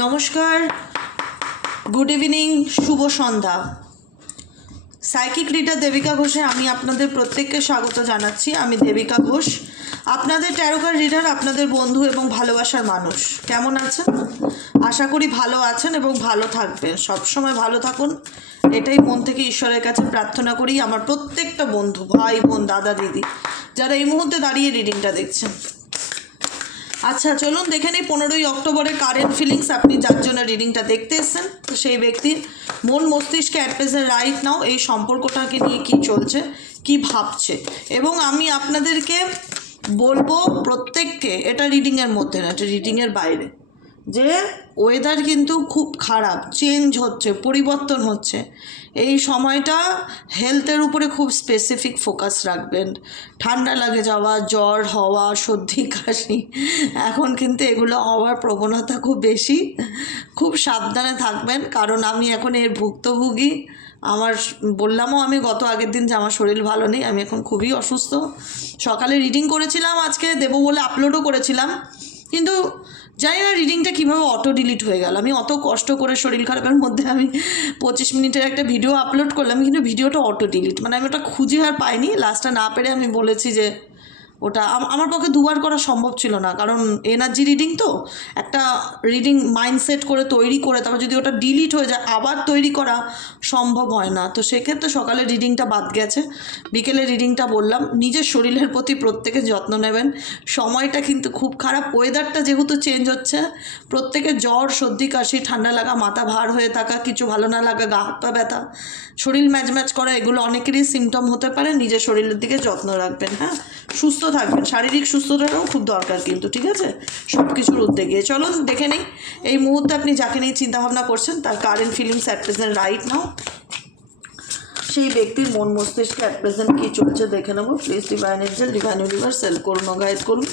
নমস্কার, good evening, শুভ সন্ধ্যা। Psychic reader Devika ঘোষে আমি আপনাদের প্রত্যেককে স্বাগত জানাচ্ছি। আমি দেবিকা ঘোষ, আপনাদের ট্যারোকার রিডার, আপনাদের বন্ধু এবং ভালোবাসার মানুষ। কেমন আছেন? আশা করি ভালো আছেন এবং ভালো থাকবেন। সবসময় ভালো থাকুন, এটাই মন থেকে ঈশ্বরের কাছে প্রার্থনা করি। আমার প্রত্যেকটা বন্ধু, ভাই বোন, দাদা দিদি, যারা এই মুহূর্তে দাঁড়িয়ে রিডিংটা দেখছেন। আচ্ছা, চলুন দেখে নিই 15ই অক্টোবরের কারেন্ট ফিলিংস। আপনি যার জন্য রিডিংটা দেখতে এসেছেন, তো সেই ব্যক্তির মন মস্তিষ্কে অ্যাট প্রেজেন্ট রাইট নাও এই সম্পর্কটাকে নিয়ে কী চলছে, কি ভাবছে। এবং আমি আপনাদেরকে বলবো প্রত্যেককে, এটা রিডিংয়ের মধ্যে না, এটা রিডিংয়ের বাইরে, যে ওয়েদার কিন্তু খুব খারাপ, চেঞ্জ হচ্ছে, পরিবর্তন হচ্ছে। এই সময়টা হেলথের উপরে খুব স্পেসিফিক ফোকাস রাখবেন। ঠান্ডা লাগে যাওয়া, জ্বর হওয়া, সর্দি কাশি, এখন কিন্তু এগুলো হওয়ার প্রবণতা খুব বেশি। খুব সাবধানে থাকবেন, কারণ আমি এখন এর ভুক্তভোগী। আমার বললামও আমি আগের দিন যে আমার শরীর ভালো নেই, আমি এখন খুবই অসুস্থ। সকালে রিডিং করেছিলাম, আজকে দেবো বলে আপলোডও করেছিলাম, কিন্তু জানি না রিডিংটা কীভাবে অটো ডিলিট হয়ে গেল। আমি অত কষ্ট করে শরীর খারাপের মধ্যে আমি 25 মিনিটের একটা ভিডিও আপলোড করলাম, কিন্তু ভিডিওটা অটো ডিলিট, মানে আমি ওটা খুঁজে আর পাইনি। লাস্টটা না পেরে আমি বলেছি যে ওটা আমার পক্ষে দুবার করা সম্ভব ছিল না, কারণ এনার্জি রিডিং তো, একটা রিডিং মাইন্ডসেট করে তৈরি করে তারপর যদি ওটা ডিলিট হয়ে যায় আবার তৈরি করা সম্ভব হয় না। তো সেক্ষেত্রে সকালে রিডিংটা বাদ গেছে, বিকেলে রিডিংটা বললাম। নিজের শরীরের প্রতি প্রত্যেকে যত্ন নেবেন, সময়টা কিন্তু খুব খারাপ। ওয়েদারটা যেহেতু চেঞ্জ হচ্ছে, প্রত্যেকে জ্বর, সর্দি কাশি, ঠান্ডা লাগা, মাথা ভার হয়ে থাকা, কিছু ভালো না লাগা, গা হাত পা ব্যথা, শরীর ম্যাচ করা, এগুলো অনেকেরই সিমটম হতে পারে। নিজের শরীরের দিকে যত্ন রাখবেন, হ্যাঁ, সুস্থ থাকবেন। শারীরিক সুস্থতাটাও খুব দরকার কিন্তু, ঠিক আছে, সব কিছুর উদ্যোগে। চলুন দেখে নিই এই মুহূর্তে আপনি যাকে নিয়ে চিন্তাভাবনা করছেন তার current feelings at present right নাও। সেই ব্যক্তির মন মস্তিষ্কে অ্যাট প্রেজেন্ট কী চলছে দেখে নেবো। Please divine angel, divine universe help করুন ও গাইড করুন।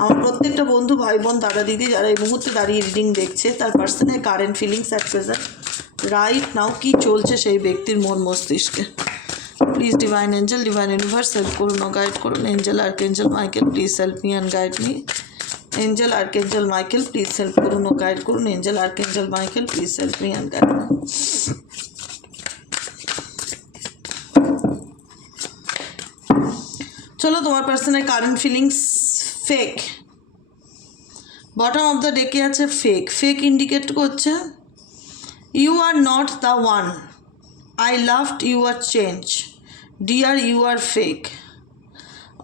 আমার প্রত্যেকটা বন্ধু, ভাই বোন, দাদা দিদি, যারা এই মুহূর্তে দাঁড়িয়ে রিডিং দেখছে, তার personal current feelings at present right now কী চলছে সেই ব্যক্তির মন মস্তিষ্কে। Please divine angel, divine universe help করুন ও গাইড করুন। Angel archangel Michael, please help me and guide me. Angel archangel Michael, please help করুন ও গাইড করুন। Angel archangel Michael, please help me and guide me. চলো, তোমার পার্সনের current feelings fake. Bottom of the ডেকে আছে fake. Fake indicate করছে you R not the one, I loved your change, dear you are fake.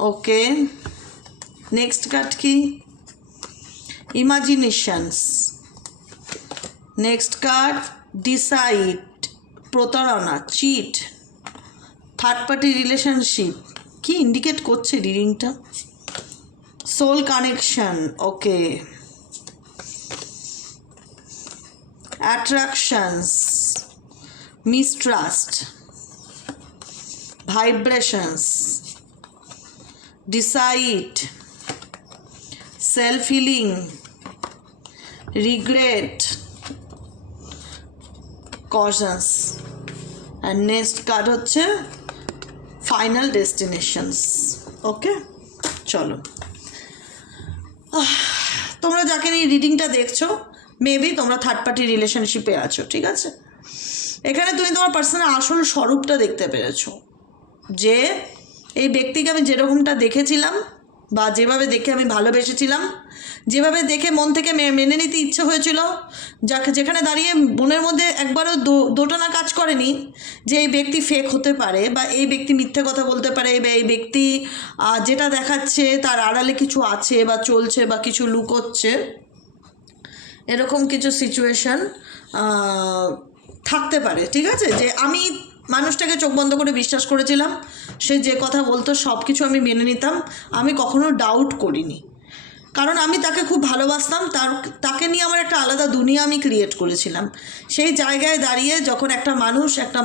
Okay, next card কি? Imaginations. Next card decide, প্রতারণা, cheat, third party relationship. কি indicate করছে রিডিংটা? Soul connection, okay, attractions, mistrust, vibrations, decide, self-healing, regret, cautions, and next card হচ্ছে final destinations. ওকে, চলো, তোমরা যাকে নিয়ে রিডিংটা দেখছো, মেবি তোমরা থার্ড পার্টি রিলেশনশিপে আছো, ঠিক আছে। এখানে তুমি তোমার পার্সোনাল আসল স্বরূপটা দেখতে পেরেছো, যে এই ব্যক্তিকে আমি যেরকমটা দেখেছিলাম বা যেভাবে দেখে আমি ভালোবেসেছিলাম, যেভাবে দেখে মন থেকে মেনে নিতে ইচ্ছে হয়েছিল, যেখানে দাঁড়িয়ে মনের মধ্যে একবারও দোটানা কাজ করেনি যে এই ব্যক্তি ফেক হতে পারে বা এই ব্যক্তি মিথ্যে কথা বলতে পারে বা এই ব্যক্তি যেটা দেখাচ্ছে তার আড়ালে কিছু আছে বা চলছে বা কিছু লুকোচ্ছে, এরকম কিছু সিচুয়েশান থাকতে পারে, ঠিক আছে। যে আমি মানুষটাকে চোখ বন্ধ করে বিশ্বাস করেছিলাম, সে যে কথা বলতো সব কিছু আমি মেনে নিতাম, আমি কখনো ডাউট করিনি, কারণ আমি তাকে খুব ভালোবাসতাম। তাকে নিয়ে আমার একটা আলাদা দুনিয়া আমি ক্রিয়েট করেছিলাম। সেই জায়গায় দাঁড়িয়ে যখন একটা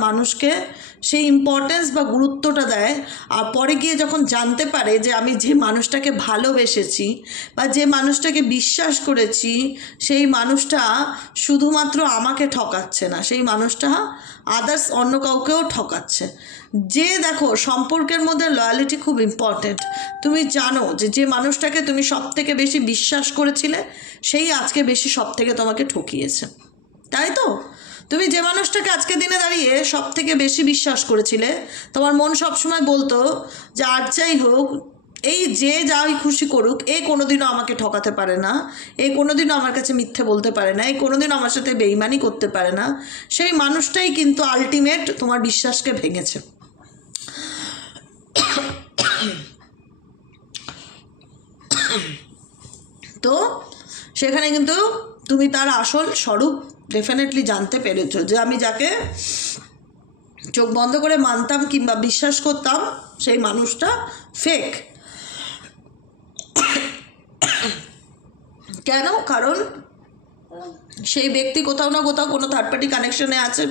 মানুষকে সেই ইম্পর্টেন্স বা গুরুত্বটা দেয়, আর পরে গিয়ে যখন জানতে পারে যে আমি যে মানুষটাকে ভালোবেসেছি বা যে মানুষটাকে বিশ্বাস করেছি সেই মানুষটা শুধুমাত্র আমাকে ঠকাচ্ছে না, সেই মানুষটা আদার্স অন্য কাউকেও ঠকাচ্ছে। যে দেখো, সম্পর্কের মধ্যে লয়ালিটি খুব ইম্পর্টেন্ট। তুমি জানো যে যে মানুষটাকে তুমি সব থেকে বেশি বিশ্বাস করেছিলে সেই আজকে বেশি সব থেকে তোমাকে ঠকিয়েছে, তাই তো? তুমি যে মানুষটাকে আজকে দিনে দাঁড়িয়ে সব থেকে বেশি বিশ্বাস করেছিলে, তোমার মন সবসময় বলতো যে আর যাই হোক, এই যে যাই খুশি করুক, এ কোনোদিনও আমাকে ঠকাতে পারে না, এ কোনোদিনও আমার কাছে মিথ্যে বলতে পারে না, এই কোনোদিনও আমার সাথে বেইমানি করতে পারে না, সেই মানুষটাই কিন্তু আলটিমেট তোমার বিশ্বাসকে ভেঙেছে। তো সেখানে কিন্তু তুমি তার আসল স্বরূপ ডেফিনেটলি জানতে পেরেছো, যে আমি যাকে চোখ বন্ধ করে মানতাম কিংবা বিশ্বাস করতাম সেই মানুষটা ফেক। কেন? কারণ সেই ব্যক্তি কোথাও না কোথাও কোনো থার্ড পার্টি কানেকশনে আছে,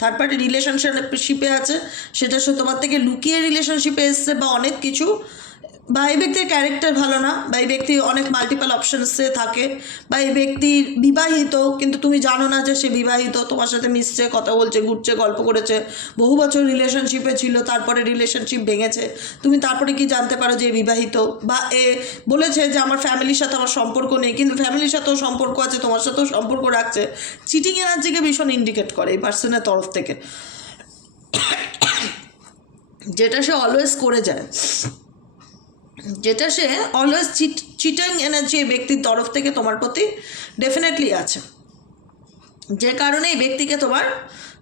থার্ড পার্টি রিলেশনশিপে আছে, সেটা সে তোমার থেকে লুকিয়ে রিলেশনশিপে এসছে বা অনেক কিছু, বা এই ব্যক্তির ক্যারেক্টার ভালো না, বা এই ব্যক্তি অনেক মাল্টিপল অপশনসে থাকে, বা এই ব্যক্তি বিবাহিত কিন্তু তুমি জানো না যে সে বিবাহিত, তোমার সাথে মিশছে, কথা বলছে, ঘুরছে, গল্প করেছে, বহু বছর রিলেশনশিপে ছিল, তারপরে রিলেশনশিপ ভেঙেছে, তুমি তারপরে কি জানতে পারো যে বিবাহিত, বা এ বলেছে যে আমার ফ্যামিলির সাথে আমার সম্পর্ক নেই, কিন্তু ফ্যামিলির সাথেও সম্পর্ক আছে, তোমার সাথেও সম্পর্ক রাখছে। চিটিং এনার্জিকে ভীষণ ইন্ডিকেট করে এই পার্সনের তরফ থেকে, যেটা সে অলওয়েজ করে যায়, যেটা সে অলওয়েজ চিটিং এনার্জি এই ব্যক্তির তরফ থেকে তোমার প্রতি ডেফিনেটলি আছে, যে কারণে এই ব্যক্তিকে তোমার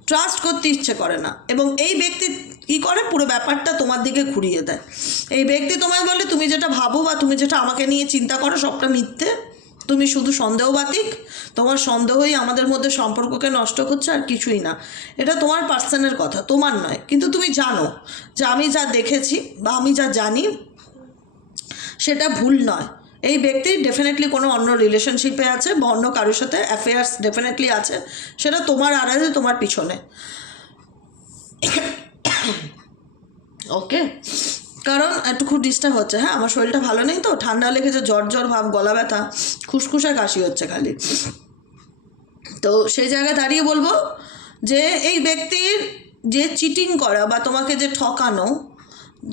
ট্রাস্ট করতে ইচ্ছে করে না। এবং এই ব্যক্তি কী করে, পুরো ব্যাপারটা তোমার দিকে ঘুরিয়ে দেয়। এই ব্যক্তি তোমায় বলে তুমি যেটা ভাবো বা তুমি যেটা আমাকে নিয়ে চিন্তা করো সবটা মিথ্যে, তুমি শুধু সন্দেহবাতিক, তোমার সন্দেহই আমাদের মধ্যে সম্পর্ককে নষ্ট করছে, আর কিছুই না। এটা তোমার পার্সনের কথা, তোমার নয়, কিন্তু তুমি জানো যে আমি যা দেখেছি বা আমি যা জানি সেটা ভুল নয়। এই ব্যক্তি ডেফিনেটলি কোনো অন্য রিলেশনশিপে আছে বা অন্য কারোর সাথে অ্যাফেয়ার্স ডেফিনেটলি আছে, সেটা তোমার আড়ালে, তোমার পিছনে। ওকে, কারণ একটু খুব ডিস্টার্ব হচ্ছে, হ্যাঁ আমার শরীরটা ভালো নেই, তো ঠান্ডা লেগেছে, জ্বর জ্বর ভাব, গলা ব্যথা, খুসখুসে কাশি হচ্ছে খালি। তো সেই জায়গায় দাঁড়িয়ে বলবো যে এই ব্যক্তির যে চিটিং করা বা তোমাকে যে ঠকানো,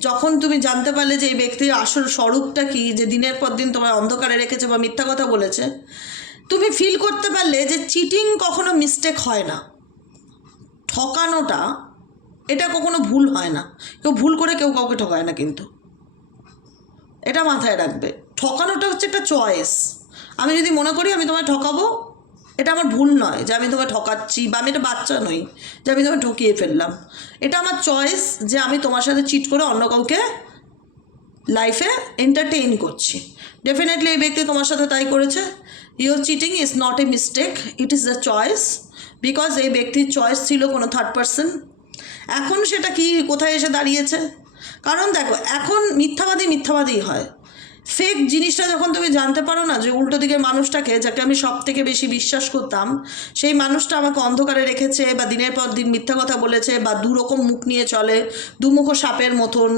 যখন তুমি জানতে পারলে যে এই ব্যক্তির আসল স্বরূপটা কি, যে দিনের পর দিন তোমার অন্ধকারে রেখেছে বা মিথ্যা কথা বলেছে, তুমি ফিল করতে পারলে যে চিটিং কখনো মিস্টেক হয় না, ঠকানোটা এটা কখনো ভুল হয় না, কেউ ভুল করে কেউ কাউকে ঠকায় না, কিন্তু এটা মাথায় রাখবে। ঠকানোটা হচ্ছে একটা চয়েস। আমি যদি মনে করি আমি তোমায় ঠকাবো, এটা আমার ভুল নয় যে আমি তোমায় ঠকাচ্ছি, বা আমি একটা বাচ্চা নই যে আমি তোমায় ঠকিয়ে ফেললাম। এটা আমার চয়েস যে আমি তোমার সাথে চিট করে অন্য কাউকে লাইফে এন্টারটেইন করছি। ডেফিনেটলি এই ব্যক্তি তোমার সাথে তাই করেছে। Your cheating is not a mistake, it is the choice, because এই ব্যক্তির চয়েস ছিল কোনো থার্ড পার্সন। এখন সেটা কি কোথায় এসে দাঁড়িয়েছে? কারণ দেখো, এখন মিথ্যাবাদী হয়। ফেক জিনিসটা যখন তুমি জানতে পারো না, যে উল্টো দিকের মানুষটাকে, যাকে আমি সব থেকে বেশি বিশ্বাস করতাম, সেই মানুষটা আমাকে অন্ধকারে রেখেছে, বা দিনের পর দিন মিথ্যা কথা বলেছে, বা দুরকম মুখ নিয়ে চলে, দুমুখ সাপের মতন,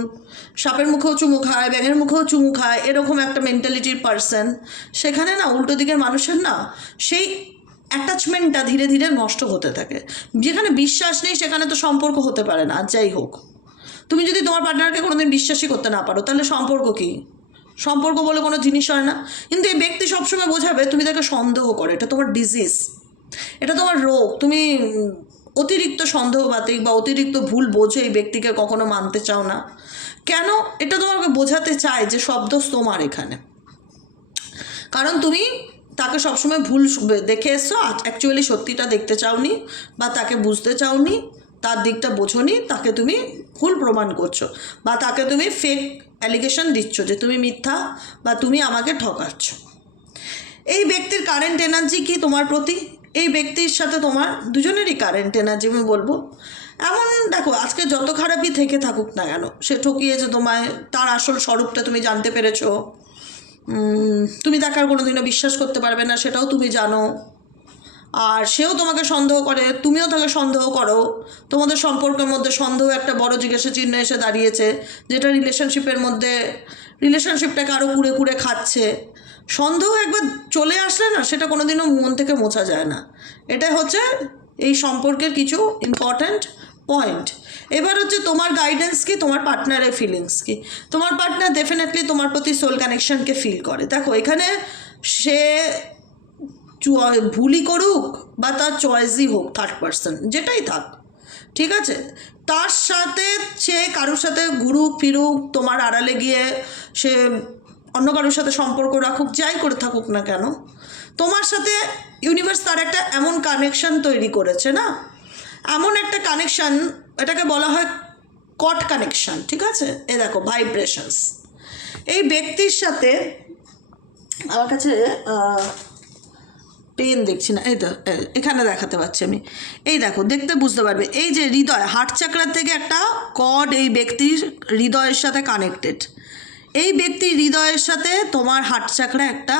সাপের মুখেও চুমু খায়, ব্যাঙের মুখেও চুমু খায়, এরকম একটা মেন্টালিটির পার্সন, সেখানে না উল্টো দিকের মানুষের না সেই অ্যাটাচমেন্টটা ধীরে ধীরে নষ্ট হতে থাকে। যেখানে বিশ্বাস নেই সেখানে তো সম্পর্ক হতে পারে না। যাই হোক, তুমি যদি তোমার পার্টনারকে কোনোদিন বিশ্বাসই করতে না পারো, তাহলে সম্পর্ক কী? সম্পর্ক বলে কোনো জিনিস হয় না। কিন্তু এই ব্যক্তি সবসময় বোঝাবে তুমি তাকে সন্দেহ করো, এটা তোমার ডিজিজ, এটা তোমার রোগ। তুমি অতিরিক্ত সন্দেহবাতিক বা অতিরিক্ত ভুল বোঝে এই ব্যক্তিকে কখনো মানতে চাও না। কেন? এটা তোমাকে বোঝাতে চায় যে সব দোষ তোমার এখানে, কারণ তুমি তাকে সবসময় ভুল দেখে এসছো, অ্যাকচুয়ালি সত্যিটা দেখতে চাওনি, বা তাকে বুঝতে চাওনি, তার দিকটা বোঝোনি, তাকে তুমি ভুল প্রমাণ করছো, বা তাকে তুমি ফেক অ্যালিগেশন দিচ্ছ যে তুমি মিথ্যা বা তুমি আমাকে ঠকাচ্ছ। এই ব্যক্তির কারেন্ট এনার্জি কি তোমার প্রতি? এই ব্যক্তির সাথে তোমার দুজনেরই কারেন্ট এনার্জি আমি বলবো এমন। দেখো, আজকে যত খারাপই থেকে থাকুক না কেন, সে ঠকিয়েছে তোমায়, তার আসল স্বরূপটা তুমি জানতে পেরেছো, তুমি তাকে আর কোনোদিনও বিশ্বাস করতে পারবে না, সেটাও তুমি জানো। আর সেও তোমাকে সন্দেহ করে, তুমিও তাকে সন্দেহ করো, তোমাদের সম্পর্কের মধ্যে সন্দেহ একটা বড় জিজ্ঞাসা চিহ্ন এসে দাঁড়িয়েছে, যেটা রিলেশনশিপটাকে আরও কুড়ে কুড়ে খাচ্ছে। সন্দেহ একবার চলে আসলে না, সেটা কোনোদিনও মন থেকে মোছা যায় না। এটাই হচ্ছে এই সম্পর্কের কিছু ইম্পর্ট্যান্ট পয়েন্ট। এবার হচ্ছে তোমার গাইডেন্স কি, তোমার পার্টনারের ফিলিংস কি। তোমার পার্টনার ডেফিনেটলি তোমার প্রতি সোল কানেকশনকে ফিল করে। দেখো এখানে সে ভুলই করুক বা তার চয়েসই হোক, থার্ড পার্সন যেটাই থাক, ঠিক আছে, তার সাথে সে কারোর সাথে ঘুরুক ফিরুক, তোমার আড়ালে গিয়ে সে অন্য কারোর সাথে সম্পর্ক রাখুক, যাই করে থাকুক না কেন, তোমার সাথে ইউনিভার্স তার একটা এমন কানেকশন তৈরি করেছে না, এমন একটা কানেকশন, এটাকে বলা হয় কট কানেকশন, ঠিক আছে। এ দেখো ভাইব্রেশনস, এই ব্যক্তির সাথে আমার কাছে পেন দেখছি না, এই তো এখানে দেখাতে পারছি আমি, এই দেখো, দেখতে বুঝতে পারবে, এই যে হৃদয়, হার্ট চাকরার থেকে একটা কর্ড এই ব্যক্তির হৃদয়ের সাথে কানেক্টেড। এই ব্যক্তির হৃদয়ের সাথে তোমার হার্ট চাকরা একটা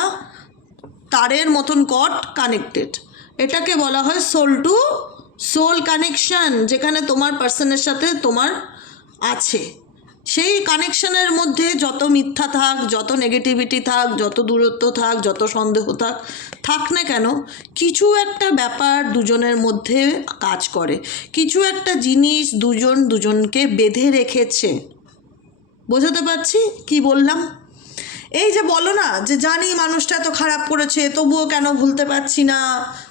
তারের মতন কর্ড কানেক্টেড। এটাকে বলা হয় সোল টু সোল কানেকশন, যেখানে তোমার পার্সনের সাথে তোমার আছে। সেই কানেকশনের মধ্যে যত মিথ্যা থাক, যত নেগেটিভিটি থাক, যত দূরত্ব থাক, যত সন্দেহ থাক না কেন, কিছু একটা ব্যাপার দুজনের মধ্যে কাজ করে, কিছু একটা জিনিস দুজনকে বেঁধে রেখেছে। বোঝাতে পারছি কি বললাম? এই যে বলো না যে জানি মানুষটা এত খারাপ করেছে, তবুও কেন ভুলতে পারছি না,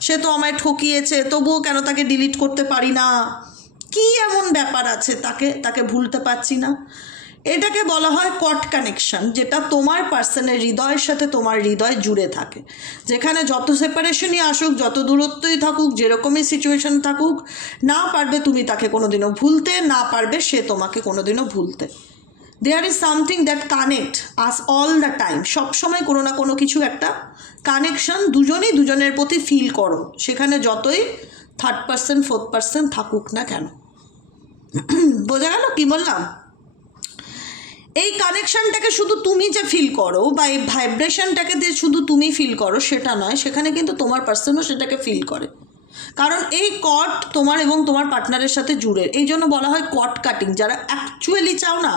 সে তো আমায় ঠকিয়েছে, তবুও কেন তাকে ডিলিট করতে পারি না, কি এমন ব্যাপার আছে তাকে ভুলতে পারছি না। এটাকে বলা হয় কট কানেকশন, যেটা তোমার পার্সনের হৃদয়ের সাথে তোমার হৃদয় জুড়ে থাকে। যেখানে যত সেপারেশনই আসুক, যত দূরত্বই থাকুক, যেরকমই সিচুয়েশন থাকুক, না পারবে তুমি তাকে কোনোদিনও ভুলতে, না পারবে সে তোমাকে কোনোদিনও ভুলতে। There is something that connect us all the time. সবসময় কোনো না কোনো কিছু একটা কানেকশন দুজনেই দুজনের প্রতি ফিল করো, সেখানে যতই থার্ড পার্সন ফোর্থ পার্সন থাকুক না কেন। বোঝা গেল কি বললাম? এই কানেকশনটাকে শুধু তুমি যে ফিল করো বা এই ভাইব্রেশনটাকে দিয়ে শুধু তুমি ফিল করো সেটা নয়, সেখানে কিন্তু তোমার পার্সনও সেটাকে ফিল করে। কারণ এই কট তোমার এবং তোমার পার্টনারের সাথে জুড়ে, এই জন্য বলা হয় কট কাটিং। যারা অ্যাকচুয়ালি চাও না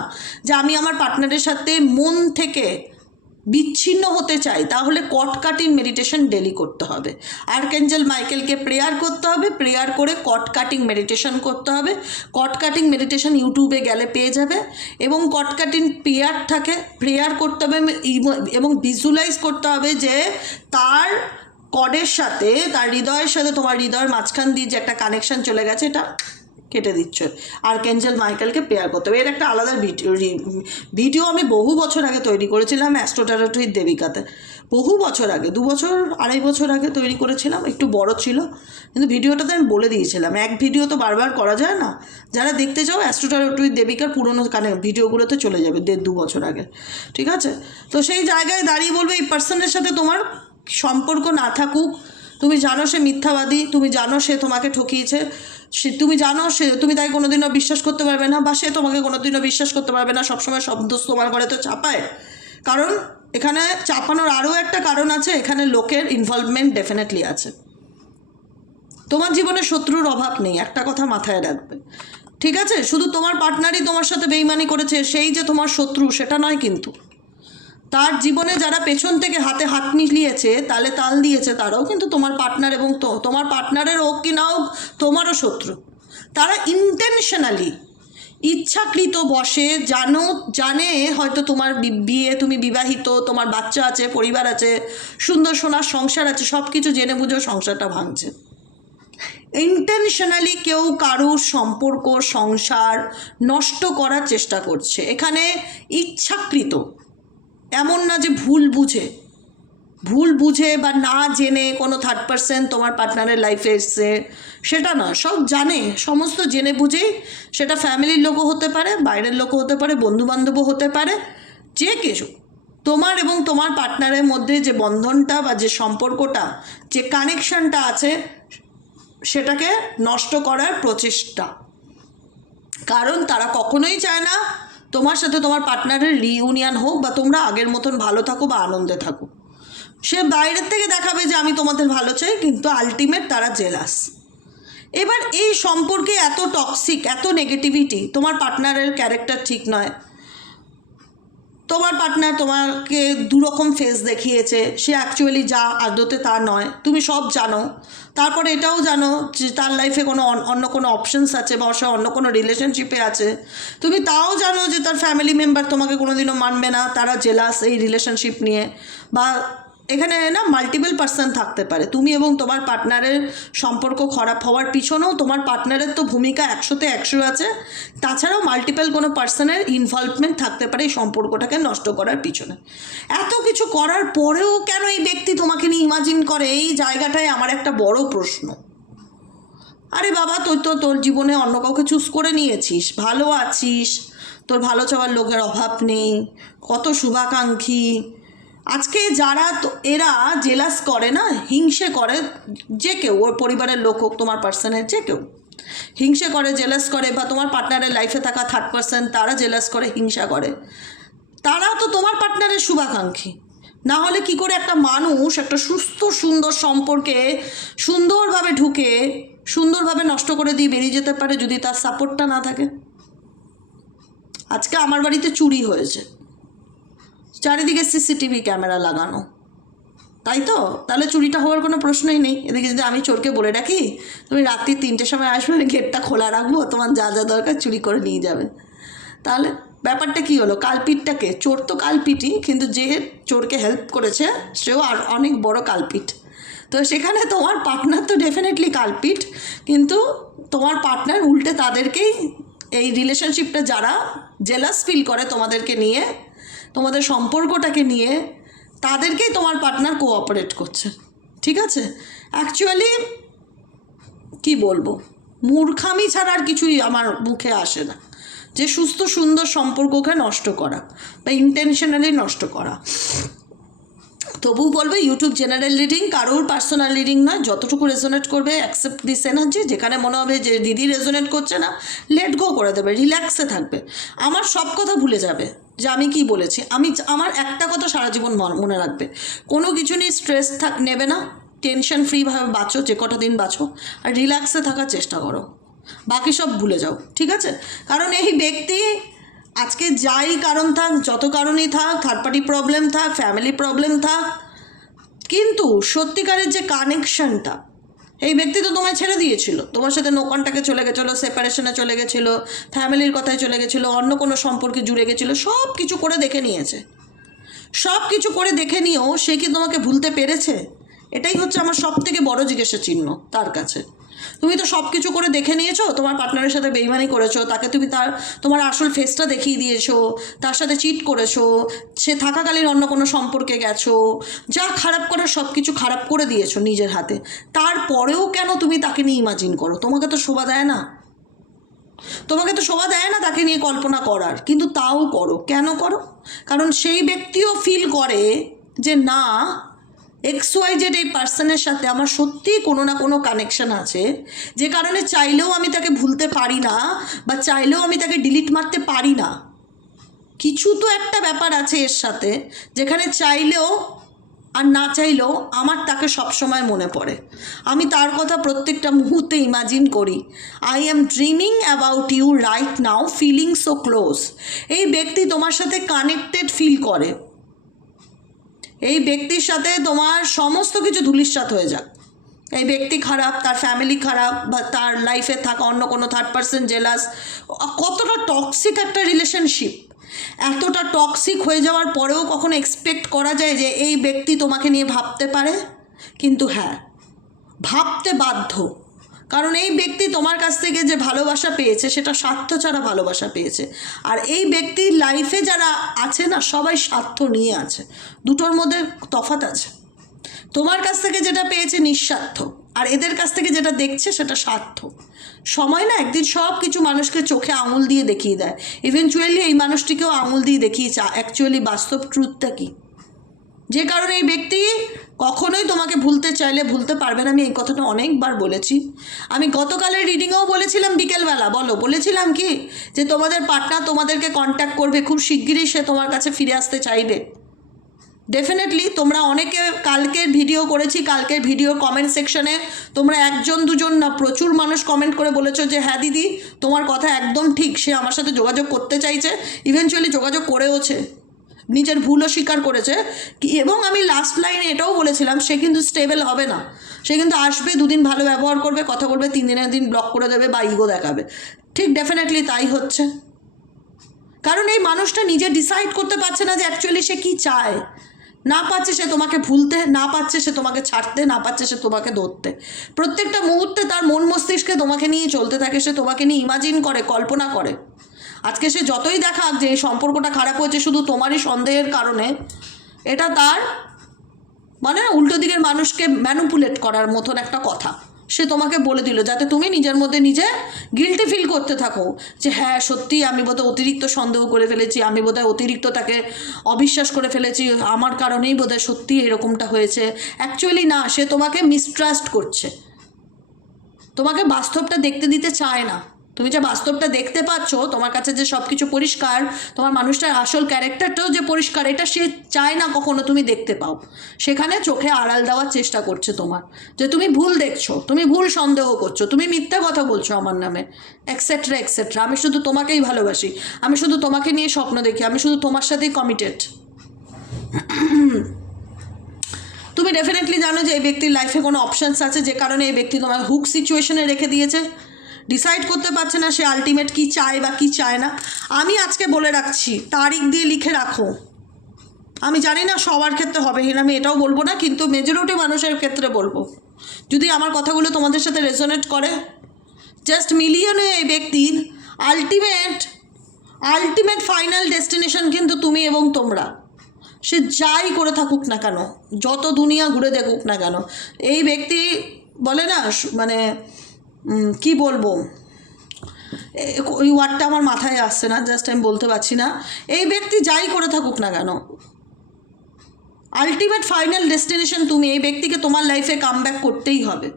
যে আমি আমার পার্টনারের সাথে মন থেকে বিচ্ছিন্ন হতে চাই, তাহলে কট কাটিং মেডিটেশন ডেলি করতে হবে। আর্কএঞ্জেল মাইকেলকে প্রেয়ার করতে হবে, প্রেয়ার করে কট কাটিং মেডিটেশন করতে হবে। কট কাটিং মেডিটেশন ইউটিউবে গেলে পেয়ে যাবে, এবং কট কাটিং প্রেয়ার করতে হবে এবং ভিজুয়ালাইজ করতে হবে যে তার কডের সাথে, তার হৃদয়ের সাথে তোমার হৃদয়ের মাঝখান দিয়ে যে একটা কানেকশন চলে গেছে, এটা কেটে দিচ্ছ। আর্কএঞ্জেল মাইকেলকে প্রেয়ার করতে হবে। এর একটা আলাদা ভিডিও আমি বহু বছর আগে তৈরি করেছিলাম অ্যাস্ট্রো ট্যারোট উইথ দেবিকাতে, বহু বছর আগে, 2 বছর 2.5 বছর আগে তৈরি করেছিলাম, একটু বড় ছিল, কিন্তু ভিডিওটাতে আমি বলে দিয়েছিলাম, এক ভিডিও তো বারবার করা যায় না। যারা দেখতে চাও অ্যাস্ট্রো ট্যারোট উইথ দেবিকার পুরোনো ভিডিওগুলোতে চলে যাবে 1.5-2 বছর আগে, ঠিক আছে। তো সেই জায়গায় দাঁড়িয়ে বলবে, এই পার্সনের সাথে তোমার সম্পর্ক না থাকুক, তুমি জানো সে মিথ্যাবাদী, তুমি জানো সে তোমাকে ঠকিয়েছে, তুমি জানো তুমি তাই কোনোদিনও বিশ্বাস করতে পারবে না, বা সে তোমাকে কোনোদিনও বিশ্বাস করতে পারবে না। সবসময় সব দোষ তোমার ঘরে তো চাপায়, কারণ এখানে চাপানোর আরও একটা কারণ আছে, এখানে লোকের ইনভলভমেন্ট ডেফিনেটলি আছে। তোমার জীবনে শত্রুর অভাব নেই, একটা কথা মাথায় রাখবে, ঠিক আছে। শুধু তোমার পার্টনারই তোমার সাথে বেইমানি করেছে সেই যে তোমার শত্রু সেটা নয়, কিন্তু তার জীবনে যারা পেছন থেকে হাতে হাত মিলিয়েছে, তালে তাল দিয়েছে, তারাও কিন্তু তোমার পার্টনার, এবং তোমার পার্টনারের হোক কি না হোক তোমারও শত্রু। তারা ইন্টেনশনালি, ইচ্ছাকৃত বসে জানে হয়তো তোমার বিয়ে, তুমি বিবাহিত, তোমার বাচ্চা আছে, পরিবার আছে, সুন্দর সোনার সংসার আছে, সব কিছু জেনে বুঝেও সংসারটা ভাঙছে। ইন্টেনশনালি কেউ কারুর সম্পর্ক, সংসার নষ্ট করার চেষ্টা করছে। এখানে ইচ্ছাকৃত, এমন না যে ভুল বুঝে বা না জেনে কোনো থার্ড পার্সন তোমার পার্টনারের লাইফে এসছে, সেটা না, সব জানে, সমস্ত জেনে বুঝেই, সেটা ফ্যামিলির লোকও হতে পারে, বাইরের লোকও হতে পারে, বন্ধুবান্ধবও হতে পারে, যে কিছু তোমার এবং তোমার পার্টনারের মধ্যে যে বন্ধনটা বা যে সম্পর্কটা, যে কানেকশনটা আছে, সেটাকে নষ্ট করার প্রচেষ্টা। কারণ তারা কখনোই চায় না তোমার সাথে তোমার পার্টনারের রিইউনিয়ন হোক, বা তোমরা আগের মতন ভালো থাকো বা আনন্দে থাকো। সে বাইরের থেকে দেখাবে যে আমি তোমাদের ভালো চাই, কিন্তু আলটিমেট তারা জেলাস। এবার এই সম্পর্কে এত টক্সিক, এত নেগেটিভিটি, তোমার পার্টনারের ক্যারেক্টার ঠিক নয়, তোমার পার্টনার তোমাকে দুরকম ফেস দেখিয়েছে, সে অ্যাকচুয়ালি যা আদতে তা নয়, তুমি সব জানো, তারপরে এটাও জানো যে তার লাইফে কোনো অন্য কোনো অপশনস আছে বা সে অন্য কোনো রিলেশনশিপে আছে, তুমি তাও জানো যে তার ফ্যামিলি মেম্বার তোমাকে কোনোদিনও মানবে না, তারা জেলাস এই রিলেশনশিপ নিয়ে, বা এখানে না মাল্টিপল পার্সন থাকতে পারে। তুমি এবং তোমার পার্টনারের সম্পর্ক খারাপ হওয়ার পিছনেও তোমার পার্টনারের তো ভূমিকা 100-তে 100 আছে, তাছাড়াও মাল্টিপল কোনো পার্সনের ইনভলভমেন্ট থাকতে পারে এই সম্পর্কটাকে নষ্ট করার পিছনে। এত কিছু করার পরেও কেন এই ব্যক্তি তোমাকে নিয়ে ইমাজিন করে, এই জায়গাটায় আমার একটা বড় প্রশ্ন। আরে বাবা, তুই তো তোর জীবনে অন্য কাউকে চুজ করে নিয়েছিস, ভালো আছিস, তোর ভালো চাওয়ার লোকের অভাব নেই, কত শুভাকাঙ্ক্ষী। আজকে যারা এরা জেলাস করে না, হিংসে করে, যে কেউ, ওর পরিবারের লোক হোক, তোমার পার্সনের যে কেউ হিংসে করে, জেলাস করে, বা তোমার পার্টনারের লাইফে থাকা থার্ড পার্সন তারা জেলাস করে, হিংসা করে, তারা তো তোমার পার্টনারের শুভাকাঙ্ক্ষী। না হলে কি করে একটা মানুষ একটা সুস্থ সুন্দর সম্পর্কে সুন্দরভাবে ঢুকে সুন্দরভাবে নষ্ট করে দিয়ে বেরিয়ে যেতে পারে যদি তার সাপোর্টটা না থাকে? আজকে আমার বাড়িতে চুরি হয়েছে, চারিদিকে সিসিটিভি ক্যামেরা লাগানো, তাই তো? তাহলে চুরিটা হওয়ার কোনো প্রশ্নই নেই। এদিকে যদি আমি চোরকে বলে রাখি তুমি রাত্রি 3টের সময় আসবে, গেটটা খোলা রাখবো, তোমার যা যা দরকার চুরি করে নিয়ে যাবে, তাহলে ব্যাপারটা কী হলো? কালপিটটাকে, চোর তো কালপিটই, কিন্তু যে চোরকে হেল্প করেছে সেও আর অনেক বড় কালপিট। তো সেখানে তোমার পার্টনার তো ডেফিনেটলি কালপিট, কিন্তু তোমার পার্টনার উল্টে তাদেরকেই, এই রিলেশনশিপটা যারা জেলাস ফিল করে তোমাদেরকে নিয়ে, তোমাদের সম্পর্কটাকে নিয়ে, তাদেরকেই তোমার পার্টনার কোঅপারেট করছে। ঠিক আছে? অ্যাকচুয়ালি কি বলবো, মূর্খামি ছাড়া আর কিছুই আমার মুখে আসে না যে সুস্থ সুন্দর সম্পর্ককে নষ্ট করা বা ইন্টেনশনালি নষ্ট করা। তবুও বলবে ইউটিউব জেনারেল রিডিং, কারোর পার্সোনাল রিডিং নয়। যতটুকু রেজোনেট করবে অ্যাকসেপ্ট দিস এনার্জি। যেখানে মনে হবে যে দিদি রেজোনেট করছে না, লেট গো করে দেবে, রিল্যাক্সে থাকবে, আমার সব কথা ভুলে যাবে যে আমি কি বলেছি। আমার একটা কথা সারা জীবন মনে রাখবে, কোনো কিছু নিয়ে স্ট্রেস নেবে না, টেনশন ফ্রিভাবে বাঁচো, যে কটা দিন বাঁচো, আর রিল্যাক্সে থাকার চেষ্টা করো, বাকি সব ভুলে যাও। ঠিক আছে? কারণ এই ব্যক্তি আজকে যাই কারণ থাক, যত কারণই থাক, থার্ড পার্টি প্রবলেম থাক, ফ্যামিলি প্রবলেম থাক, কিন্তু সত্যিকারের যে কানেকশনটা, এই ব্যক্তি তো তোমায় ছেড়ে দিয়েছিল, তোমার সাথে নো কন্ট্যাক্টে চলে গেছিলো, সেপারেশনে চলে গেছিলো, ফ্যামিলির কথায় চলে গেছিলো, অন্য কোনো সম্পর্কে জুড়ে গেছিলো, সব কিছু করে দেখে নিয়েছে। সব কিছু করে দেখে নিয়েও সে কি তোমাকে ভুলতে পেরেছে? এটাই হচ্ছে আমার সব থেকে বড় জিজ্ঞাসা চিহ্ন তার কাছে। তুমি তো সব কিছু করে দেখে নিয়েছো, তোমার পার্টনারের সাথে বেইমানি করেছো, তাকে তুমি তোমার আসল ফেসটা দেখিয়ে দিয়েছো, তার সাথে চিট করেছো, সে থাকাকালীন অন্য কোনো সম্পর্কে গেছো, যা খারাপ করার সব কিছু খারাপ করে দিয়েছো নিজের হাতে। তারপরেও কেন তুমি তাকে নিয়ে ইমাজিন করো? তোমাকে তো শোভা দেয় না, তাকে নিয়ে কল্পনা করার, কিন্তু তাও করো। কেন করো? কারণ সেই ব্যক্তিও ফিল করে যে না, XYZ এই পার্সনের সাথে আমার সত্যিই কোনো না কোনো কানেকশন আছে, যে কারণে চাইলেও আমি তাকে ভুলতে পারি না, বা চাইলেও আমি তাকে ডিলিট মারতে পারি না। কিছু তো একটা ব্যাপার আছে এর সাথে, যেখানে চাইলেও আর না চাইলেও আমার তাকে সবসময় মনে পড়ে, আমি তার কথা প্রত্যেকটা মুহূর্তে ইমাজিন করি। I am dreaming about you right now, feeling so close. এই ব্যক্তি তোমার সাথে কানেক্টেড ফিল করে, এই ব্যক্তির সাথে তোমার সমস্ত কিছু ধূলিসাৎ হয়ে যাক, এই ব্যক্তি খারাপ, তার ফ্যামিলি খারাপ, বা তার লাইফে থাকা অন্য কোনো থার্ড পার্সন জেলাস, কতটা টক্সিক একটা রিলেশনশিপ, এতটা টক্সিক হয়ে যাওয়ার পরেও কখনো এক্সপেক্ট করা যায় যে এই ব্যক্তি তোমাকে নিয়ে ভাবতে পারে? কিন্তু হ্যাঁ, ভাবতে বাধ্য, কারণ এই ব্যক্তি তোমার কাছ থেকে যে ভালোবাসা পেয়েছে সেটা স্বার্থ ছাড়া ভালোবাসা পেয়েছে। আর এই ব্যক্তির লাইফে যারা আছে না, সবাই স্বার্থ নিয়ে আছে, দুটোর মধ্যে তফাৎ আছে। তোমার কাছ থেকে যেটা পেয়েছে নিঃস্বার্থ, আর এদের কাছ থেকে যেটা দেখছে সেটা স্বার্থ। সময় না একদিন সব কিছু মানুষকে চোখে আঙুল দিয়ে দেখিয়ে দেয়, ইভেনচুয়ালি এই মানুষটিকেও আঙুল দিয়ে দেখিয়েছে অ্যাকচুয়ালি বাস্তব ট্রুথটা কী। যে কারণে এই ব্যক্তি কখনোই তোমাকে ভুলতে চাইলে ভুলতে পারবে না। আমি এই কথাটা অনেকবার বলেছি, আমি গতকালের রিডিংয়েও বলেছিলাম, বিকেলবেলা বলেছিলাম কি, যে তোমাদের পার্টনার তোমাদেরকে কন্ট্যাক্ট করবে খুব শিগগিরই, সে তোমার কাছে ফিরে আসতে চাইবে। ডেফিনেটলি তোমরা অনেকে কালকের ভিডিও করেছি, কালকের ভিডিও কমেন্ট সেকশনে তোমরা একজন দুজন না প্রচুর মানুষ কমেন্ট করে বলেছো যে হ্যাঁ দিদি তোমার কথা একদম ঠিক, সে আমার সাথে যোগাযোগ করতে চাইছে, ইভেনচুয়ালি যোগাযোগ করেওছে, নিজের ভুলও স্বীকার করেছে। এবং আমি লাস্ট লাইনে এটাও বলেছিলাম সে কিন্তু স্টেবল হবে না, সে কিন্তু আসবে, দুদিন ভালো ব্যবহার করবে, কথা বলবে, 3 দিনের দিন ব্লক করে দেবে বা ইগো দেখাবে। ঠিক ডেফিনেটলি তাই হচ্ছে, কারণ এই মানুষটা নিজে ডিসাইড করতে পারছে না যে অ্যাকচুয়ালি সে কী চায়। না পাচ্ছে সে তোমাকে ভুলতে, না পাচ্ছে সে তোমাকে ছাড়তে, না পাচ্ছে সে তোমাকে ধরতে। প্রত্যেকটা মুহূর্তে তার মন মস্তিষ্কে তোমাকে নিয়ে চলতে থাকে, সে তোমাকে নিয়ে ইমাজিন করে, কল্পনা করে। আজকে সে যতই দেখাক যে এই সম্পর্কটা খারাপ হয়েছে শুধু তোমারই সন্দেহের কারণে, এটা তার মানে উল্টো দিকের মানুষকে ম্যানিপুলেট করার মতন একটা কথা সে তোমাকে বলে দিল, যাতে তুমি নিজের মধ্যে নিজে গিল্টি ফিল করতে থাকো যে হ্যাঁ সত্যি আমি বোধহয় অতিরিক্ত সন্দেহ করে ফেলেছি, আমি বোধহয় অতিরিক্ত তাকে অবিশ্বাস করে ফেলেছি, আমার কারণেই বোধহয় সত্যি এরকমটা হয়েছে। অ্যাকচুয়ালি না, সে তোমাকে মিসট্রাস্ট করছে, তোমাকে বাস্তবটা দেখতে দিতে চায় না। তুমি যে বাস্তবটা দেখতে পাচ্ছ, তোমার কাছে যে সব কিছু পরিষ্কার, তোমার মানুষটার আসল ক্যারেক্টারটাও যে পরিষ্কার, এটা সে চায় না কখনো তুমি দেখতে পাও। সেখানে চোখে আড়াল দেওয়ার চেষ্টা করছে তোমার, যে তুমি ভুল দেখছো, তুমি ভুল সন্দেহ করছো, তুমি মিথ্যা কথা বলছো আমার নামে, এক্সেট্রা এক্সেট্রা। আমি শুধু তোমাকেই ভালোবাসি, আমি শুধু তোমাকে নিয়ে স্বপ্ন দেখি, আমি শুধু তোমার সাথেই কমিটেড। তুমি ডেফিনেটলি জানো যে এই ব্যক্তির লাইফে কোনো অপশানস আছে, যে কারণে এই ব্যক্তি তোমার হুক সিচুয়েশনে রেখে দিয়েছে, ডিসাইড করতে পারছে না সে আলটিমেট কী চায় বা কী চায় না। আমি আজকে বলে রাখছি, তারিখ দিয়ে লিখে রাখো। আমি জানি না সবার ক্ষেত্রে হবে কিনা, আমি এটাও বলবো না, কিন্তু মেজরিটি মানুষের ক্ষেত্রে বলবো, যদি আমার কথাগুলো তোমাদের সাথে রেজোনেট করে, জাস্ট মিলিয়নে এই ব্যক্তির আলটিমেট ফাইনাল ডেস্টিনেশন কিন্তু তুমি এবং তোমরা। সে যাই করে থাকুক না কেন, যত দুনিয়া ঘুরে দেখুক না কেন, এই ব্যক্তি বলে না মানে কি বলবো, ওই ওয়ার্ডটা আমার মাথায় আসছে না, জাস্ট আমি বলতে পারছি না। এই ব্যক্তি যাই করে থাকুক না কেন, আলটিমেট ফাইনাল ডেস্টিনেশন তুমি। এই ব্যক্তিকে তোমার লাইফে কামব্যাক করতেই হবে,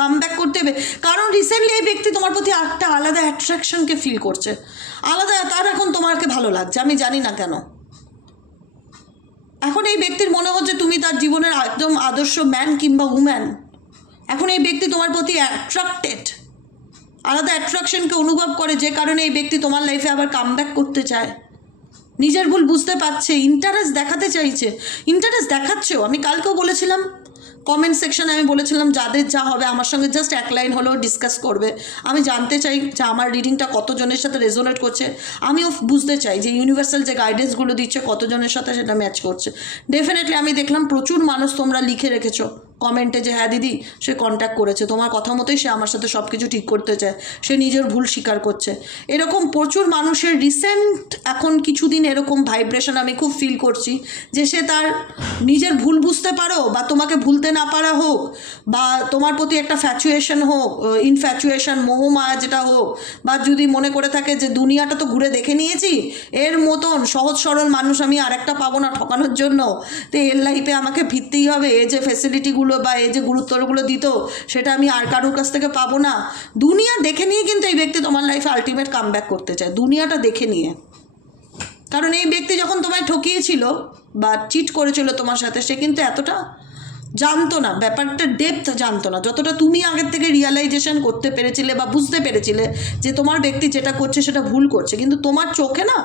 কামব্যাক করতে হবে। কারণ রিসেন্টলি এই ব্যক্তি তোমার প্রতি একটা আলাদা অ্যাট্রাকশনকে ফিল করছে, আলাদা, তার এখন তোমাকে ভালো লাগছে, আমি জানি না কেন। এখন এই ব্যক্তির মনে হচ্ছে তুমি তার জীবনের একদম আদর্শ ম্যান কিংবা উম্যান। এখন এই ব্যক্তি তোমার প্রতি অ্যাট্রাক্টেড, আলাদা অ্যাট্রাকশনকে অনুভব করে, যে কারণে এই ব্যক্তি তোমার লাইফে আবার কামব্যাক করতে চায়। নিজের ভুল বুঝতে পারছে, ইন্টারেস্ট দেখাতে চাইছে, ইন্টারেস্ট দেখাচ্ছেও। আমি কালকেও বলেছিলাম কমেন্ট সেকশনে, আমি বলেছিলাম যাদের যা হবে আমার সঙ্গে জাস্ট এক লাইন হলেও ডিসকাস করবে। আমি জানতে চাই যে আমার রিডিংটা কতজনের সাথে রেজোনেট করছে, আমিও বুঝতে চাই যে ইউনিভার্সাল যে গাইডেন্সগুলো দিচ্ছে কতজনের সাথে সেটা ম্যাচ করছে। ডেফিনেটলি আমি দেখলাম প্রচুর মানুষ তোমরা লিখে রেখেছো কমেন্টে যে হ্যাঁ দিদি সে কন্ট্যাক্ট করেছে, তোমার কথা মতোই সে আমার সাথে সব কিছু ঠিক করতে চায়, সে নিজের ভুল স্বীকার করছে। এরকম প্রচুর মানুষের রিসেন্ট এখন কিছুদিন এরকম ভাইব্রেশন আমি খুব ফিল করছি, যে সে তার নিজের ভুল বুঝতে পারো বা তোমাকে ভুলতে না পারা হোক, বা তোমার প্রতি একটা ফ্যাচুয়েশন হোক, ইনফ্যাচুয়েশন মোহমায়া যেটা হোক, বা যদি মনে করে থাকে যে দুনিয়াটা তো ঘুরে দেখে নিয়েছি, এর মতন সহজ সরল মানুষ আমি আরেকটা পাবো না ঠকানোর জন্য, তো এর লাইফে আমাকে ফিরতেই হবে, এই যে ফেসিলিটিগুলো বা এই যে গুরুত্বগুলো দিত সেটা আমি আর কারোর কাছ থেকে পাবো না। দুনিয়া দেখে নিয়ে কিন্তু এই ব্যক্তি তোমার লাইফে আলটিমেট কামব্যাক করতে চায়, দুনিয়াটা দেখে নিয়ে। কারণ এই ব্যক্তি যখন তোমায় ঠকিয়েছিল বা চিট করেছিল তোমার সাথে, সে কিন্তু এতটা জানতো না, ব্যাপারটা ডেপথ জানতো না যতটা তুমি আগের থেকে রিয়ালাইজেশন করতে পেরেছিলে বা বুঝতে পেরেছিলে যে তোমার ব্যক্তি যেটা করছে সেটা ভুল করছে। কিন্তু তোমার চোখে না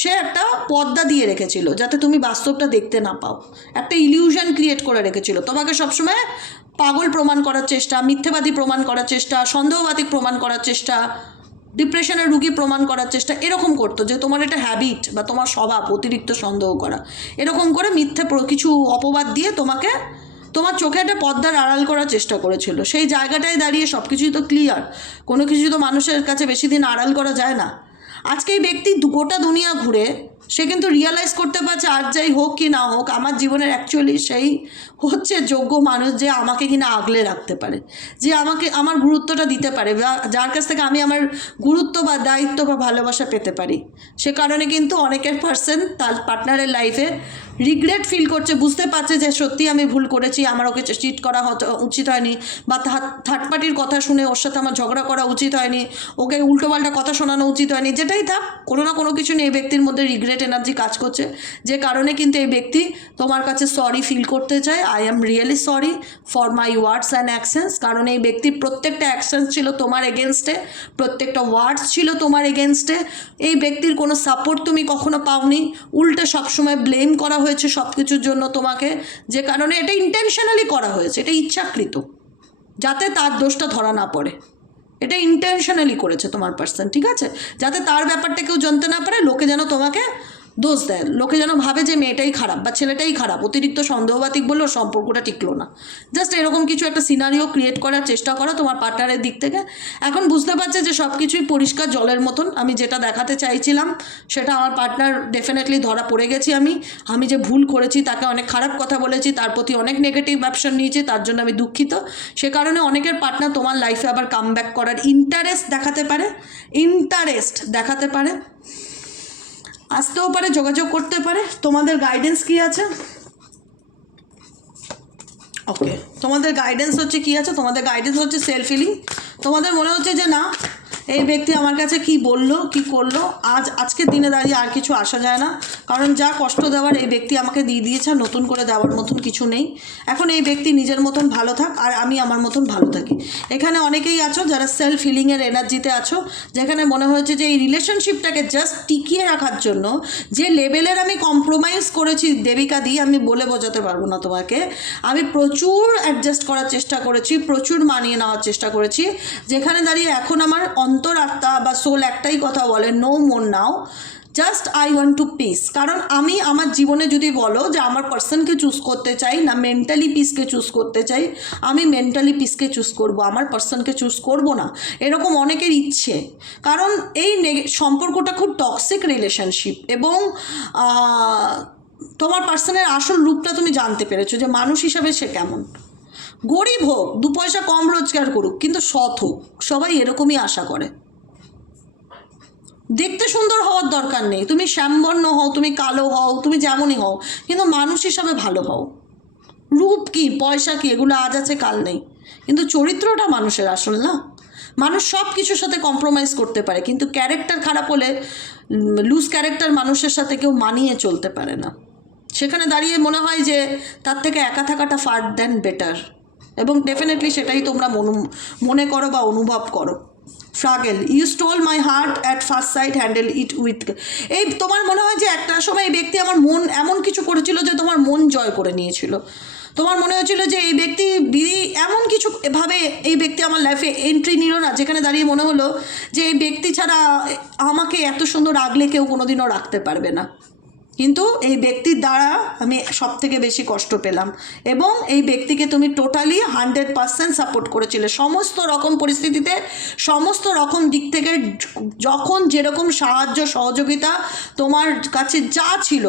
সে একটা পর্দা দিয়ে রেখেছিল যাতে তুমি বাস্তবটা দেখতে না পাও, একটা ইলিউশন ক্রিয়েট করে রেখেছিল, তোমাকে সবসময় পাগল প্রমাণ করার চেষ্টা, মিথ্যেবাদী প্রমাণ করার চেষ্টা, সন্দেহবাদী প্রমাণ করার চেষ্টা, ডিপ্রেশনের রুগী প্রমাণ করার চেষ্টা, এরকম করতো যে তোমার এটা হ্যাবিট বা তোমার স্বভাব অতিরিক্ত সন্দেহ করা, এরকম করে মিথ্যে কিছু অপবাদ দিয়ে তোমাকে তোমার চোখে একটা পর্দার আড়াল করার চেষ্টা করেছিল। সেই জায়গাটায় দাঁড়িয়ে সব কিছুই তো ক্লিয়ার, কোনো কিছু তো মানুষের কাছে বেশি দিন আড়াল করা যায় না। আজকে এই ব্যক্তি গোটা দুনিয়া ঘুরে সে কিন্তু রিয়ালাইজ করতে পারছে আর যাই হোক কি না হোক আমার জীবনের অ্যাকচুয়ালি সেই হচ্ছে যোগ্য মানুষ যে আমাকে কিনা আগলে রাখতে পারে, যে আমাকে আমার গুরুত্বটা দিতে পারে, বা যার কাছ থেকে আমি আমার গুরুত্ব বা দায়িত্ব বা ভালোবাসা পেতে পারি। সে কারণে কিন্তু অনেকের পার্সন তার পার্টনারের লাইফে রিগ্রেট ফিল করছে, বুঝতে পারছে যে সত্যি আমি ভুল করেছি, আমার ওকে চিট করা উচিত হয়নি, বা থার্ড পার্টির কথা শুনে ওর সাথে আমার ঝগড়া করা উচিত হয়নি, ওকে উল্টোপাল্টা কথা শোনানো উচিত হয়নি, যেটাই থাক কোনো না কোনো কিছু নিয়ে এই ব্যক্তির মধ্যে রিগ্রেট গ্রেট এনার্জি কাজ করছে, যে কারণে কিন্তু এই ব্যক্তি তোমার কাছে সরি ফিল করতে চায়। I am really sorry for my words and actions. কারণ এই ব্যক্তির প্রত্যেকটা অ্যাকশনস ছিল তোমার এগেনস্টে, প্রত্যেকটা ওয়ার্ডস ছিল তোমার এগেনস্টে। এই ব্যক্তির কোনো সাপোর্ট তুমি কখনো পাওনি, উল্টে সবসময় ব্লেম করা হয়েছে সব কিছুর জন্য তোমাকে, যে কারণে এটা ইন্টেনশনালি করা হয়েছে, এটা ইচ্ছাকৃত, যাতে তার দোষটা ধরা না পড়ে। এটা ইন্টেনশনালি করেছে তোমার পার্সন, ঠিক আছে, যাতে তার ব্যাপারটা কেউ জানতে না পারে, লোকে যেন তোমাকে দোষ দেয়, লোকে যেন ভাবে যে মেয়েটাই খারাপ বা ছেলেটাই খারাপ, অতিরিক্ত সন্দেহবাতিক বললেও সম্পর্কটা টিকলো না। জাস্ট এরকম কিছু একটা সিনারিও ক্রিয়েট করার চেষ্টা করো তোমার পার্টনারের দিক থেকে। এখন বুঝতে পারছে যে সব কিছুই পরিষ্কার জলের মতন। আমি যেটা দেখাতে চাইছিলাম সেটা আমার পার্টনার ডেফিনেটলি ধরা পড়ে গেছি। আমি যে ভুল করেছি, তাকে অনেক খারাপ কথা বলেছি, তার প্রতি অনেক নেগেটিভ অ্যাকশন নিয়েছি, তার জন্য আমি দুঃখিত। সে কারণে অনেকের পার্টনার তোমার লাইফে আবার কাম ব্যাক করার ইন্টারেস্ট দেখাতে পারে, আসতেও পারে, যোগাযোগ করতে পারে। তোমাদের গাইডেন্স কি আছে? ওকে, তোমাদের গাইডেন্স হচ্ছে কি আছে? তোমাদের গাইডেন্স হচ্ছে সেলফ হিলিং। তোমাদের মনে হচ্ছে যে না, এই ব্যক্তি আমার কাছে কি বললো, কি করলো, আজকের দিনে দাঁড়িয়ে আর কিছু আসা যায় না, কারণ যা কষ্ট দেওয়ার এই ব্যক্তি আমাকে দিয়ে দিয়েছে, নতুন করে দেওয়ার মতন কিছু নেই। এখন এই ব্যক্তি নিজের মতন ভালো থাক, আর আমি আমার মতন ভালো থাকি। এখানে অনেকেই আছো যারা সেলফ হিলিংয়ের এনার্জিতে আছো, যেখানে মনে হয়েছে যে এই রিলেশনশিপটাকে জাস্ট টিকিয়ে রাখার জন্য যে লেভেলের আমি কম্প্রোমাইজ করেছি দেবিকা দি, আমি বলে বোঝাতে পারবো না তোমাকে। আমি প্রচুর অ্যাডজাস্ট করার চেষ্টা করেছি, প্রচুর মানিয়ে নেওয়ার চেষ্টা করেছি, যেখানে দাঁড়িয়ে এখন আমার অন্তরাত্মা বা সোল একটাই কথা বলে, no more now, just I want to peace. কারণ আমি আমার জীবনে যদি বলো যে আমার পার্সনকে চুজ করতে চাই না মেন্টালি পিসকে চুজ করতে চাই, আমি মেন্টালি পিসকে চুজ করব, আমার পার্সনকে চুজ করব না, এরকম অনেকের ইচ্ছে। কারণ এই সম্পর্কটা খুব টক্সিক রিলেশনশিপ, এবং তোমার পার্সনের আসল রূপটা তুমি জানতে পেরেছো যে মানুষ হিসাবে সে কেমন। গরিব হোক, 2 পয়সা কম রোজগার করুক, কিন্তু সৎ হোক, সবাই এরকমই আশা করে। দেখতে সুন্দর হওয়ার দরকার নেই, তুমি শ্যামবর্ণ হও, তুমি কালো হও, তুমি যেমনই হও, কিন্তু মানুষ হিসাবে ভালো হও। রূপ কি, পয়সা কি, এগুলো আজ আছে কাল নেই, কিন্তু চরিত্রটা মানুষের আসল না। মানুষ সব কিছুর সাথে কম্প্রোমাইজ করতে পারে, কিন্তু ক্যারেক্টার খারাপ হলে, লুজ ক্যারেক্টার মানুষের সাথে কেউ মানিয়ে চলতে পারে না। সেখানে দাঁড়িয়ে মনে হয় যে তার থেকে একা থাকাটা ফার দ্যান বেটার, এবং ডেফিনেটলি সেটাই তোমরা মনে করো বা অনুভব করো। Fragile, you stole my heart at first sight, handle it with. এই তোমার মনে হয় যে একটা সময় এই ব্যক্তি আমার মন এমন কিছু করেছিল যে তোমার মন জয় করে নিয়েছিল। তোমার মনে হয়েছিল যে এই ব্যক্তি এমন কিছু এভাবে এই ব্যক্তি আমার লাইফে এন্ট্রি নিল না, যেখানে দাঁড়িয়ে মনে হলো যে এই ব্যক্তি ছাড়া আমাকে এত সুন্দর আগলে কেউ কোনোদিনও রাখতে পারবে না। কিন্তু এই ব্যক্তির দ্বারা আমি সব থেকে বেশি কষ্ট পেলাম, এবং এই ব্যক্তিকে তুমি টোটালি 100% সাপোর্ট করেছিলে সমস্ত রকম পরিস্থিতিতে, সমস্ত রকম দিক থেকে। যখন যেরকম সাহায্য সহযোগিতা তোমার কাছে যা ছিল,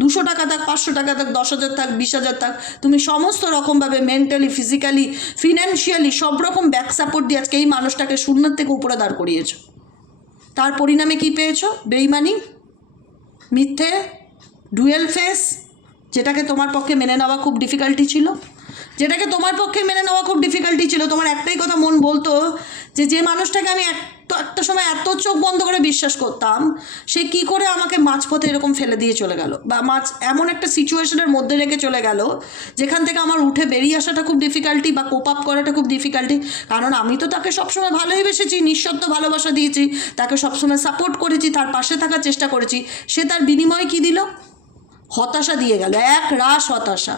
200 টাকা থাক, 500 টাকা থাক, 10,000 থাক, 20,000 থাক, তুমি সমস্ত রকমভাবে মেন্টালি, ফিজিক্যালি, ফিনান্সিয়ালি সব রকম ব্যাক সাপোর্ট দিয়ে আজকে এই মানুষটাকে শূন্যের থেকে উপরে দাঁড় করিয়েছো। তার পরিণামে কি পেয়েছো? বেইমানি, মিথ্যে, ডুয়েল ফেস, যেটাকে তোমার পক্ষে মেনে নেওয়া খুব ডিফিকাল্টি ছিল, তোমার একটাই কথা মন বলতো যে মানুষটাকে আমি একটা সময় এত চোখ বন্ধ করে বিশ্বাস করতাম, সে কি করে আমাকে মাঝপথে এরকম ফেলে দিয়ে চলে গেল, বা এমন একটা সিচুয়েশনের মধ্যে রেখে চলে গেল যেখান থেকে আমার উঠে বেরিয়ে আসাটা খুব ডিফিকাল্টি, বা কোপ আপ করাটা খুব ডিফিকাল্টি। কারণ আমি তো তাকে সবসময় ভালোই বেসেছি, নিঃশর্ত ভালোবাসা দিয়েছি, তাকে সবসময় সাপোর্ট করেছি, তার পাশে থাকার চেষ্টা করেছি। সে তার বিনিময়ে কী দিল? হতাশা দিয়ে গেল, এক রাশ হতাশা,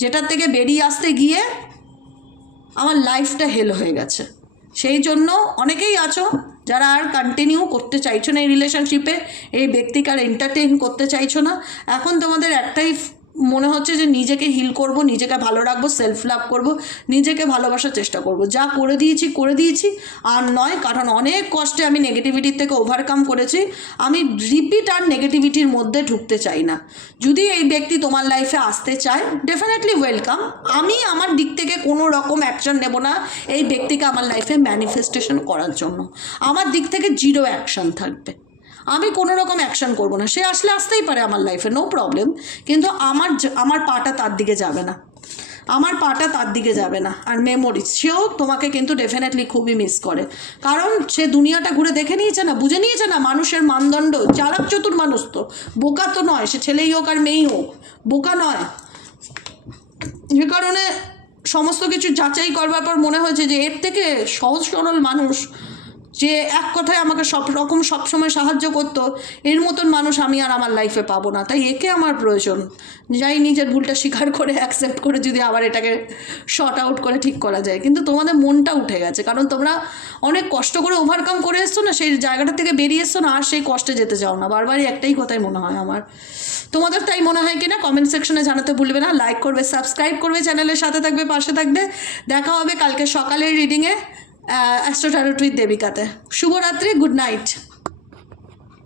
যেটার থেকে বেরিয়ে আসতে গিয়ে আমার লাইফটা হেল হয়ে গেছে। সেই জন্য অনেকেই আছো যারা আর কন্টিনিউ করতে চাইছো না এই রিলেশনশিপে, এই ব্যক্তিকে আর এন্টারটেইন করতে চাইছো না। এখন তোমাদের একটাই মনে হচ্ছে যে নিজেকে হিল করব, নিজেকে ভালো রাখবো, সেলফ লাভ করব, নিজেকে ভালোবাসার চেষ্টা করব। যা করে দিয়েছি আর নয়, কারণ অনেক কষ্টে আমি নেগেটিভিটির থেকে ওভারকাম করেছি। আমি রিপিট আর নেগেটিভিটির মধ্যে ঢুকতে চাই না। যদি এই ব্যক্তি তোমার লাইফে আসতে চায়, ডেফিনেটলি ওয়েলকাম। আমি আমার দিক থেকে কোনো রকম অ্যাকশন নেব না এই ব্যক্তিকে আমার লাইফে ম্যানিফেস্টেশন করার জন্য। আমার দিক থেকে 0 অ্যাকশন থাকবে, আমি কোনো রকম অ্যাকশন করব না। সে আসতেই পারে আমার লাইফে, নো প্রবলেম, কিন্তু আমার পাটা তার দিকে যাবে না। আমার পাটা তার দিকে যাবে না। আর মেমোরিজ, সেও তোমাকে কিন্তু ডেফিনেটলি খুবই মিস করে, কারণ সে দুনিয়াটা ঘুরে দেখে নিয়েছে না, বুঝে নিয়েছে না মানুষের মানদণ্ড। চালাক চতুর মানুষ তো, বোকা তো নয়, সে ছেলেই হোক আর মেয়েই হোক, বোকা নয়। যে কারণে সমস্ত কিছু যাচাই করবার পর মনে হয়েছে যে এর থেকে সহজ সরল মানুষ, যে এক কথায় আমাকে সব রকম সবসময় সাহায্য করতো, এর মতন মানুষ আমি আর আমার লাইফে পাবো না। তাই একে আমার প্রয়োজন। যাই নিজের ভুলটা স্বীকার করে অ্যাকসেপ্ট করে যদি আবার এটাকে শর্ট আউট করে ঠিক করা যায়। কিন্তু তোমাদের মনটা উঠে গেছে, কারণ তোমরা অনেক কষ্ট করে ওভারকাম করে এসছো না, সেই জায়গাটা থেকে বেরিয়ে এসছো না, আর সেই কষ্টে যেতে চাও না। বারবারই একটাই কথাই মনে হয় আমার। তোমাদের তাই মনে হয় কিনা কমেন্ট সেকশনে জানাতে ভুলবে না। লাইক করবে, সাবস্ক্রাইব করবে, চ্যানেলের সাথে থাকবে, পাশে থাকবে। দেখা হবে কালকে সকালের রিডিংয়ে অ্যাস্ট্রো ট্যারোট উইথ দেবিকাতে। শুভরাত্রি, গুড নাইট।